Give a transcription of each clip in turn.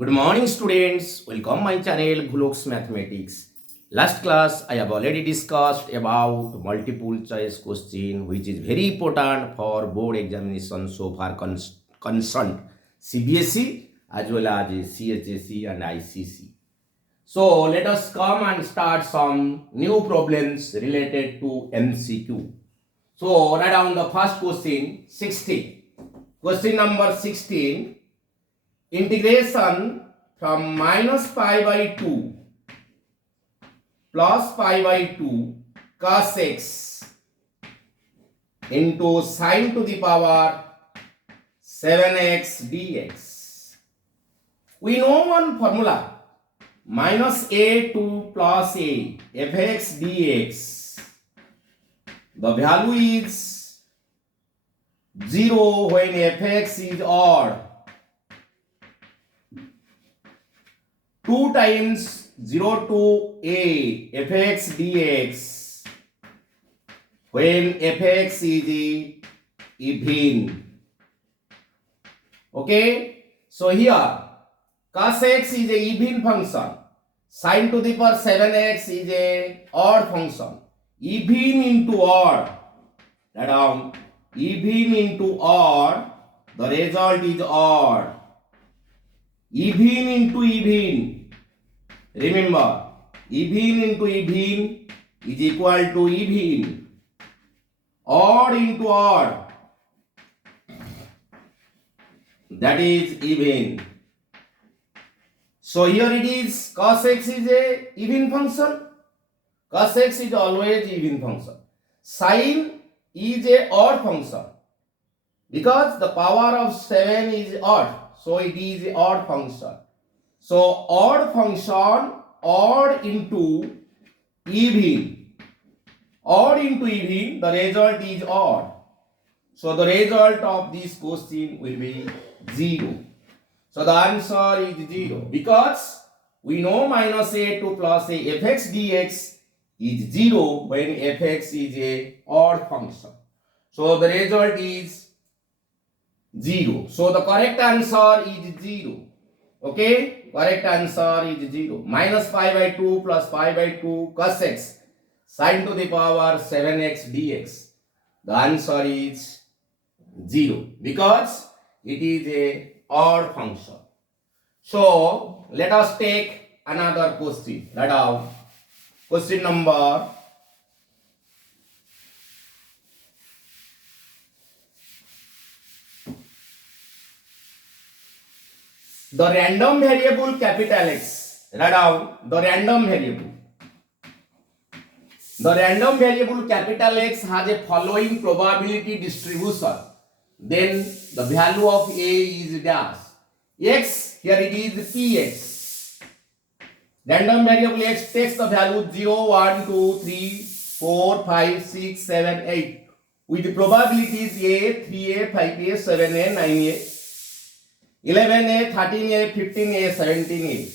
Good morning, students. Welcome my channel Bhuloks Mathematics. Last class I have already discussed about multiple choice question, which is very important for board examination so far concerned CBSE as well as chse and ICC. So let us come and start some new problems related to MCQ. So write down the first question 16. Question number 16. Integration from minus pi by 2 plus pi by 2 cos x into sine to the power 7x dx. We know one formula, minus a to plus a fx dx. The value is 0 when fx is odd. 2 times 0 to a fx dx when fx is even. Okay, so here cos x is a even function, sine to the power 7x is a odd function. Even into odd, that down, even into odd, the result is odd. Even into even, remember, even into even is equal to even. Odd into odd, that is even. So here it is, cos x is a even function. Cos x is always even function. Sine is a odd function because the power of 7 is odd. So it is an odd function. So odd function, odd into even. Odd into even, the result is odd. So the result of this question will be 0. So the answer is 0 because we know minus a to plus a fx dx is 0 when fx is a odd function. So the result is 0. So the correct answer is 0. Okay, correct answer is 0. Minus pi by 2 plus pi by 2 cos x sine to the power 7x dx. The answer is 0 because it is a odd function. So let us take another question. Write down question number 'The random variable capital X'. Write down the random variable. The random variable capital X has a following probability distribution. Then the value of A is dash. X, here it is Px. Random variable X takes the value 0, 1, 2, 3, 4, 5, 6, 7, 8 with the probabilities A, 3A, 5A, 7A, 9A. 11A, 13A, 15A, 17A.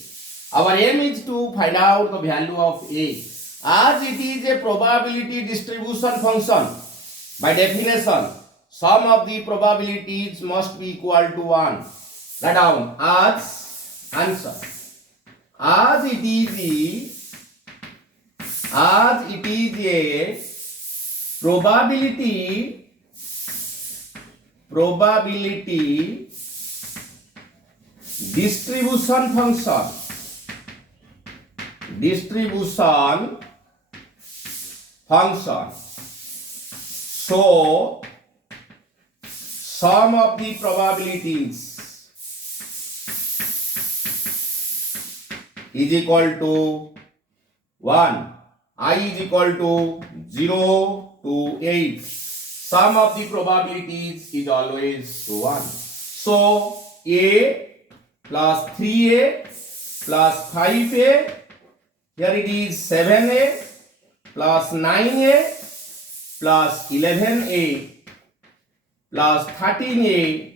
Our aim is to find out the value of A. As it is a probability distribution function, by definition, sum of the probabilities must be equal to 1. Write down as answer. As it is a probability distribution function. So sum of the probabilities is equal to 1. I is equal to 0 to 8. Sum of the probabilities is always 1. So A plus 3A plus 5A, here it is 7A plus 9A plus 11A plus 13A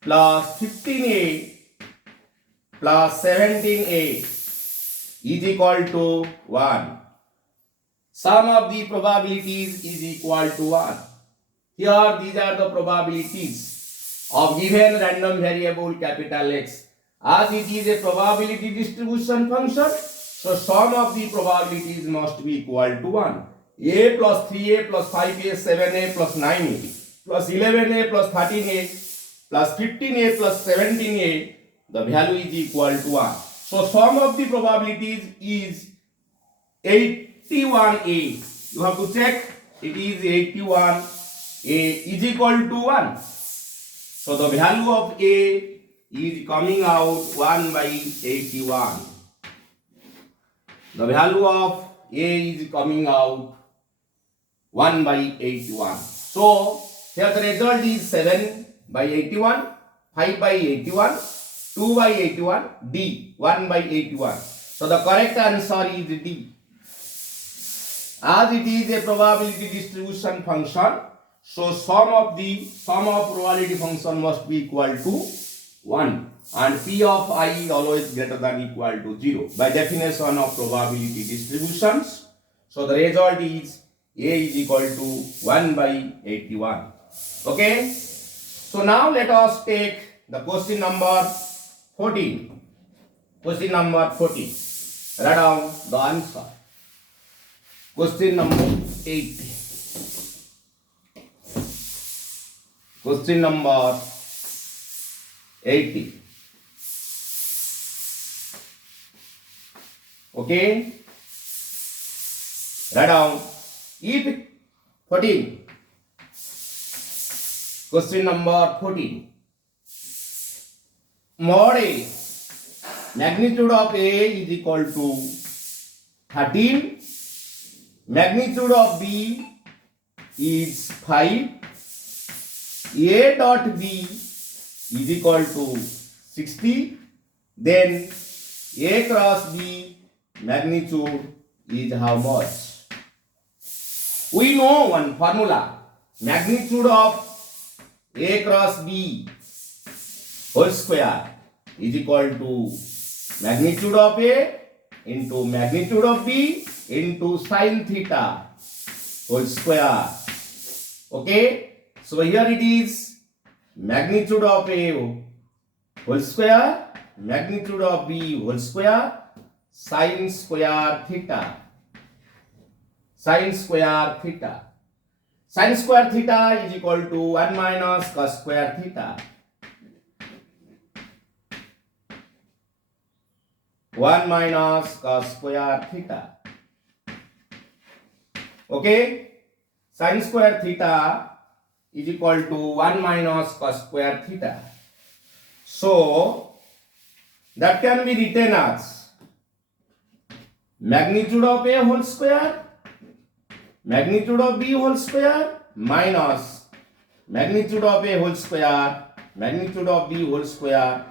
plus 15A plus 17A is equal to 1. Sum of the probabilities is equal to 1. Here these are the probabilities of given random variable capital X. As it is a probability distribution function, so sum of the probabilities must be equal to 1. A plus 3a plus 5a, 7a plus 9a plus 11a plus 13a plus 15a plus 17a, the value is equal to 1. So sum of the probabilities is 81a. You have to check it is 81a is equal to 1. So the value of a is coming out 1 by 81. The value of a is coming out 1 by 81. So here the result is 7 by 81, 5 by 81, 2 by 81, D, 1 by 81. So the correct answer is D. As it is a probability distribution function, so sum of probability function must be equal to 1 and P of I is always greater than equal to 0 by definition of probability distributions. So the result is A is equal to 1 by 81. Okay. So now let us take the question number 14. Question number 14. Write down the answer. Question number 8. Question number 80. Okay. Write down if 14. Question number 14. Mod A, magnitude of A is equal to 13. Magnitude of B is 5. A dot B is equal to 60. Then A cross B magnitude is how much? We know one formula. Magnitude of A cross B whole square is equal to magnitude of A into magnitude of B into sin theta whole square. Okay. So here it is magnitude of A whole square, magnitude of B whole square, sin square theta. Sin square theta. Sin square theta is equal to 1 minus cos square theta. 1 minus cos square theta. Okay. Sin square theta is equal to 1 minus cos square theta. So that can be written as magnitude of A whole square, magnitude of B whole square minus magnitude of A whole square, magnitude of B whole square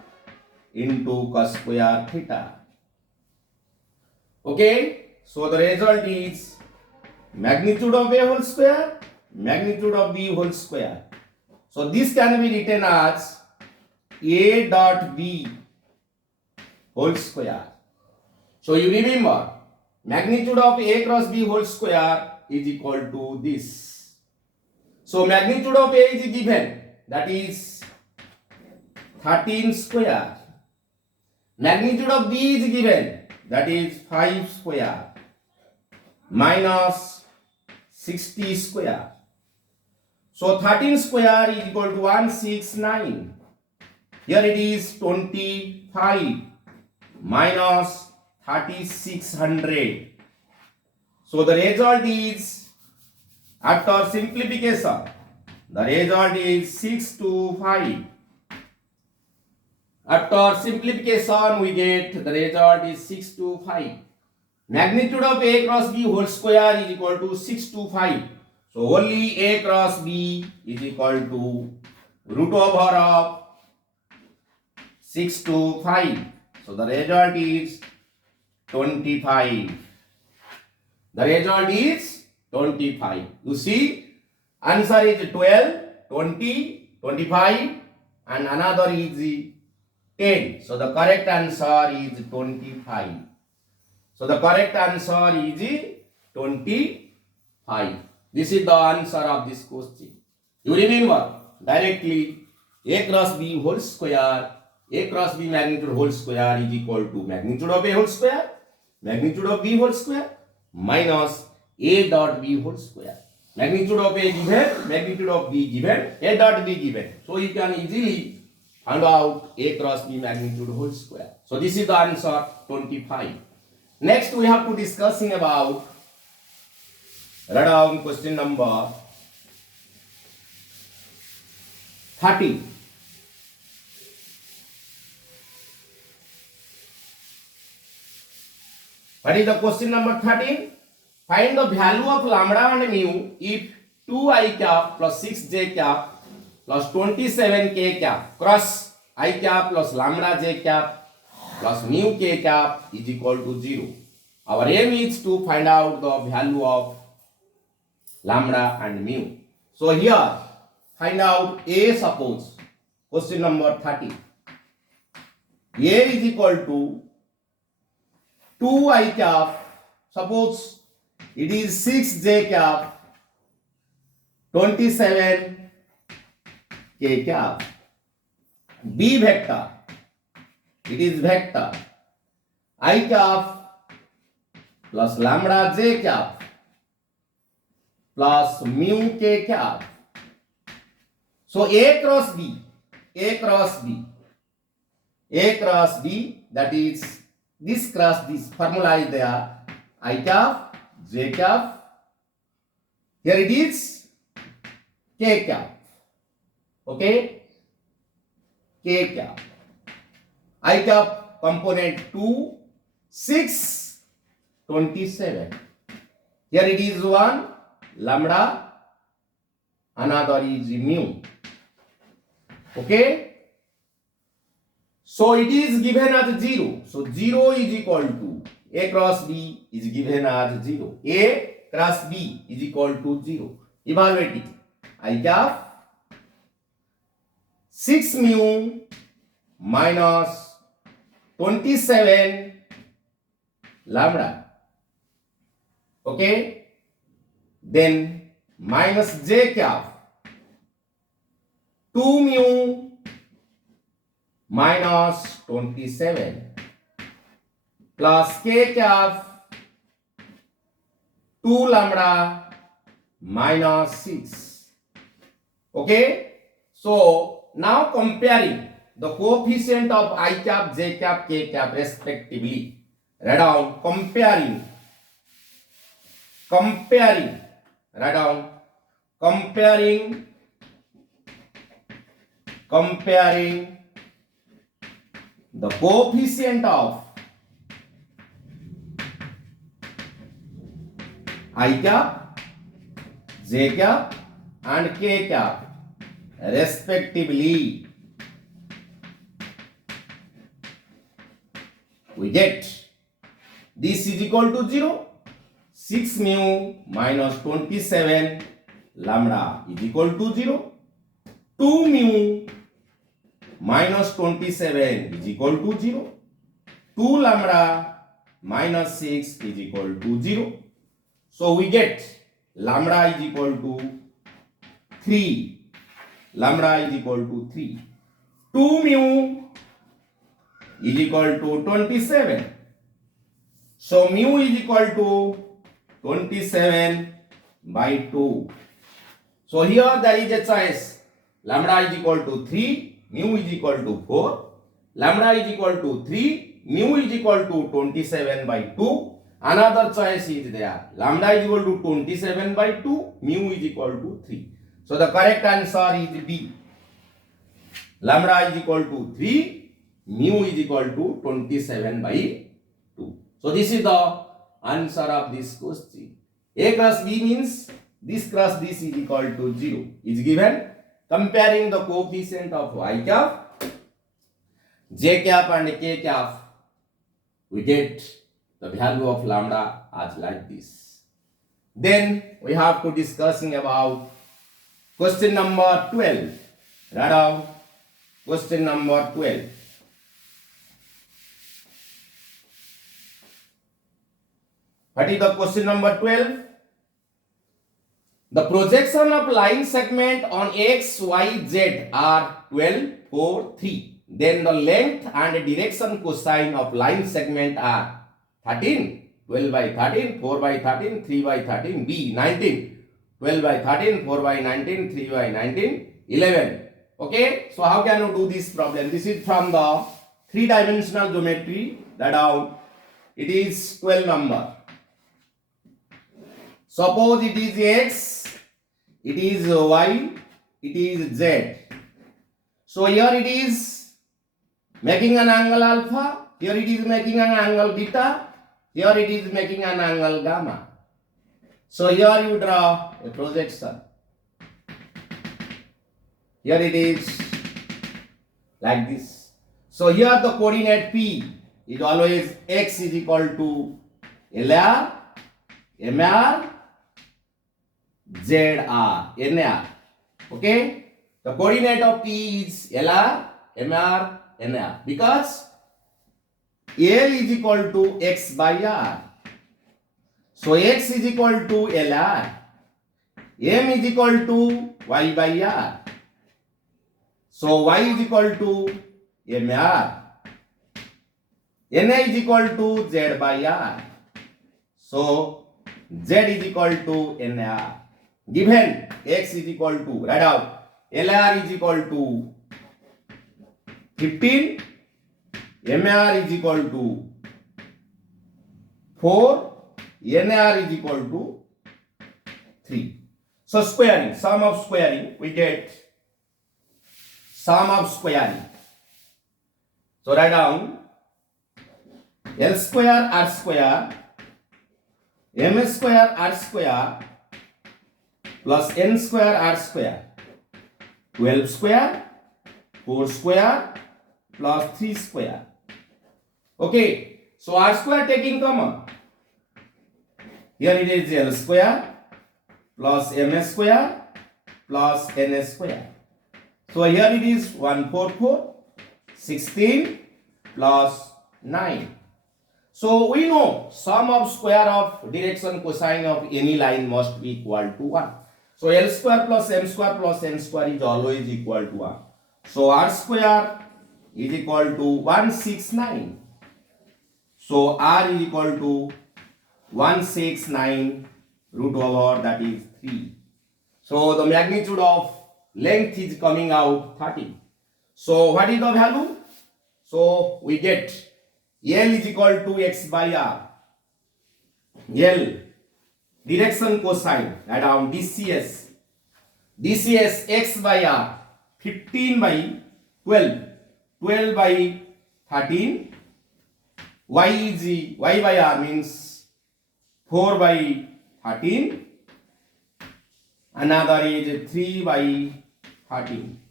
into cos square theta. Okay. So the result is magnitude of A whole square, magnitude of B whole square. So this can be written as A dot B whole square. So you remember magnitude of A cross B whole square is equal to this. So magnitude of A is given, that is 13 square. Magnitude of B is given, that is 5 square minus 60 square. So 13 square is equal to 169. Here it is 25 minus 3600. So the result is, after simplification, the result is 625. After simplification we get the result is 625. Magnitude of A cross B whole square is equal to 625. So only A cross B is equal to root over of 625. So the result is 25. The result is 25. You see, answer is 12, 20, 25 and another is 10. So the correct answer is 25. So the correct answer is 25. This is the answer of this question. You remember directly A cross B whole square A cross B magnitude whole square is equal to magnitude of A whole square, magnitude of B whole square minus A dot B whole square. Magnitude of A given, magnitude of B given, A dot B given. So you can easily find out A cross B magnitude whole square. So this is the answer 25. Next we have to discussing about, write down question number 30. What is the question number 13? Find the value of lambda and mu if 2i cap plus 6j cap plus 27k cap cross I cap plus lambda j cap plus mu k cap is equal to 0. Our aim is to find out the value of lambda and mu. So here find out A. Suppose question number 30. A is equal to 2i cap, suppose it is 6j cap, 27k cap. B vector, it is vector I cap plus lambda j cap plus mu k cap. So A cross B, A cross B, A cross B, that is this cross this, formula is there, I cap, j cap, here it is k cap, okay, k cap, I cap component 2, 6, 27, here it is 1, lambda, another is mu, okay. So it is given as 0. So 0 is equal to A cross B is given as 0. A cross B is equal to 0. Evaluating I cap 6 mu minus 27 lambda. Okay. Then minus j cap 2 mu minus 27 plus k cap 2 lambda minus 6. Okay. So now comparing the coefficient of I cap, j cap, k cap respectively. Write down comparing, write down comparing the coefficient of I cap, j cap and k cap respectively. We get this is equal to 0. 6 mu minus 27 lambda is equal to 0. 2 mu minus 27 is equal to 0. 2 lambda minus 6 is equal to 0. So we get lambda is equal to 3. Lambda is equal to 3. 2 mu is equal to 27. So mu is equal to 27 by 2. So here there is a choice. Lambda is equal to 3, mu is equal to 4. Lambda is equal to 3, mu is equal to 27 by 2. Another choice is there. Lambda is equal to 27 by 2, mu is equal to 3. So the correct answer is B. Lambda is equal to 3, mu is equal to 27 by 2. So this is the answer of this question. A cross B means this cross this is equal to 0 is given. Comparing the coefficient of I cap, j cap and k cap, we get the value of lambda as like this. Then we have to discussing about question number 12. Write down question number 12. What is the question number 12? The projection of line segment on x, y, z are 12, 4, 3. then the length and direction cosine of line segment are 13, 12 by 13, 4 by 13, 3 by 13, B 19, 12 by 13, 4 by 19, 3 by 19, 11. Okay, so how can you do this problem? This is from the three-dimensional geometry. That down, it is 12 number. Suppose it is X, it is Y, it is Z. So here it is making an angle alpha, here it is making an angle beta, here it is making an angle gamma. So here you draw a projection. Here it is like this. So here the coordinate P is always X is equal to LR, MR, ZR, NR. Okay? The coordinate of P is LR, MR, NR because L is equal to X by R. So X is equal to LR, M is equal to Y by R. So Y is equal to MR, NA is equal to Z by R. So Z is equal to NR. Given X is equal to, write out, LR is equal to 15, MR is equal to 4, NR is equal to 3. So squaring, sum of squaring, we get sum of squaring. So write down L square R square, M square R square plus N square R square, 12 square, 4 square plus 3 square. Okay, so R square taking common. Here it is L square plus M square plus N square. So here it is 144, 16 plus 9. So we know sum of square of direction cosine of any line must be equal to 1. So L square plus M square plus N square is always equal to 1. So R square is equal to 169. So R is equal to 169 root over that is 3. So the magnitude of length is coming out 30. So what is the value? So we get L is equal to X by R. L direction cosine around DCS. DCS X by R 15 by 12. 12 by 13. Y is Y by R means 4 by 13. Another is 3 by 13.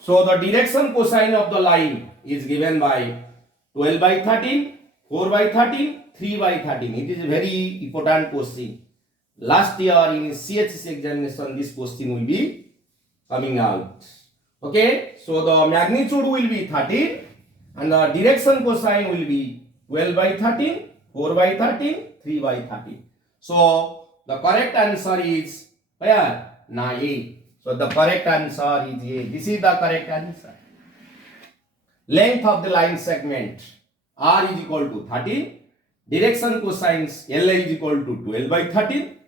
So the direction cosine of the line is given by 12 by 13, 4 by 13, 3 by 13. It is a very important question. Last year in chse examination, this question will be coming out. Okay, so the magnitude will be 13 and the direction cosine will be 12 by 13, 4 by 13, 3 by 13. So the correct answer is where? Na A. So the correct answer is A. This is the correct answer. Length of the line segment R is equal to 13. Direction cosines LA is equal to 12 by 13.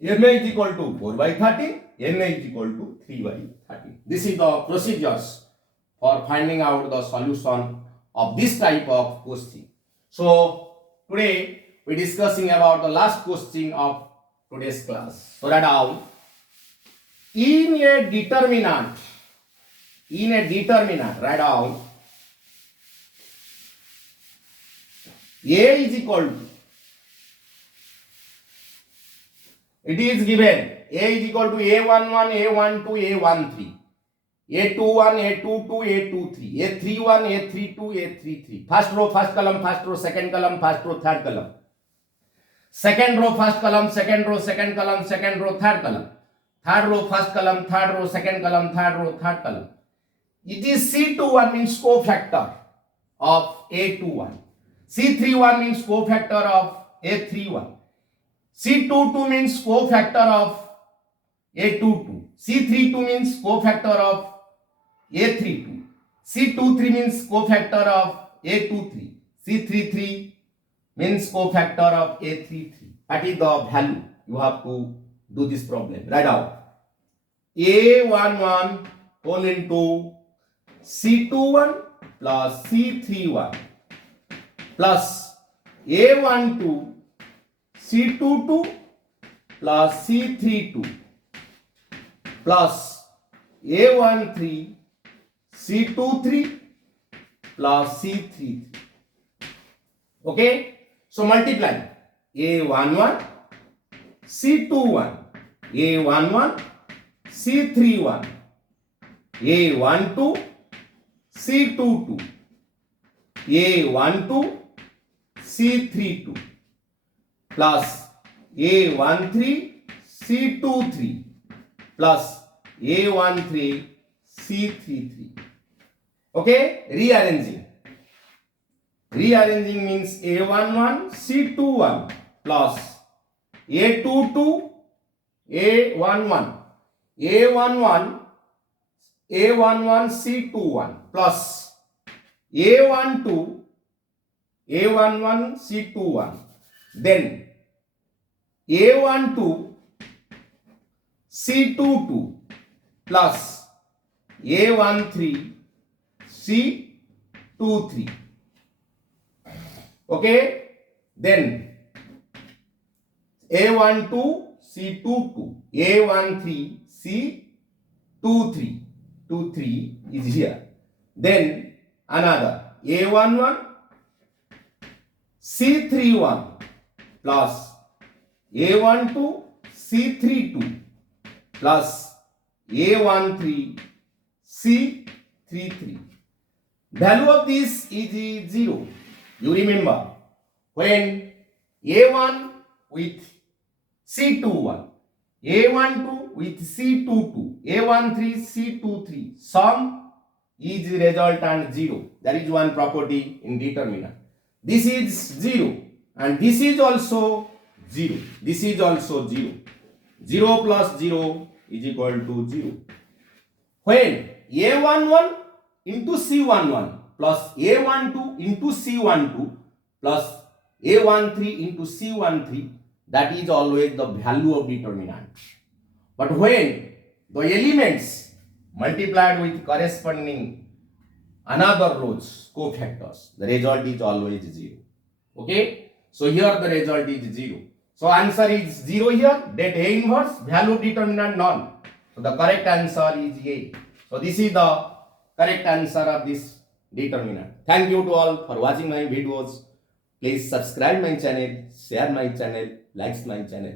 MA is equal to 4 by 13. NA is equal to 3 by 13. This is the procedures for finding out the solution of this type of question. So today we are discussing about the last question of today's class. So write down in a determinant, write down A is equal to, it is given A is equal to A11, A12, A13, A21, A22, A23, A31, A32, A33. First row, first column, first row, second column, first row, third column. Second row, first column, second row, second column, second row, third column. Third row, first column, third row, second column, third row, third column. It is C21 means cofactor of A21. C31 means cofactor of A31. C22 means cofactor of A22. C32 means cofactor of A32. C23 means cofactor of A23. C33 means cofactor of A33. That is the value. You have to do this problem. Write out. A11 whole into C21 plus C31 plus A12 C22 plus C32 plus A13 C23 plus C33. Okay, so multiply A11 C21 A11 C31 A12 C22 A12 C32 plus A13 C23 plus A13 C33. Okay, rearranging means A11 C21 plus A22 A11 C21 plus A12 C21, then A12 C22 plus A13 C23. Okay, then A12 C22 A13 C23 23 is here. Then another A11 C31 plus A12 C32 plus A13 C33. Value of this is 0. You remember when A1 with C21, A12 with C22, A13 C23, sum is resultant 0. That is one property in determinant. This is 0 and this is also 0. This is also 0. 0 plus 0 is equal to 0. When A11 into C11 plus A12 into C12 plus A13 into C13, that is always the value of determinant. But when the elements multiplied with corresponding another rows, cofactors, the result is always 0. Okay, so here the result is 0. So answer is 0 here. That A inverse, value of determinant none. So the correct answer is A. So this is the correct answer of this determinant. Thank you to all for watching my videos. Please subscribe my channel, share my channel, like my channel.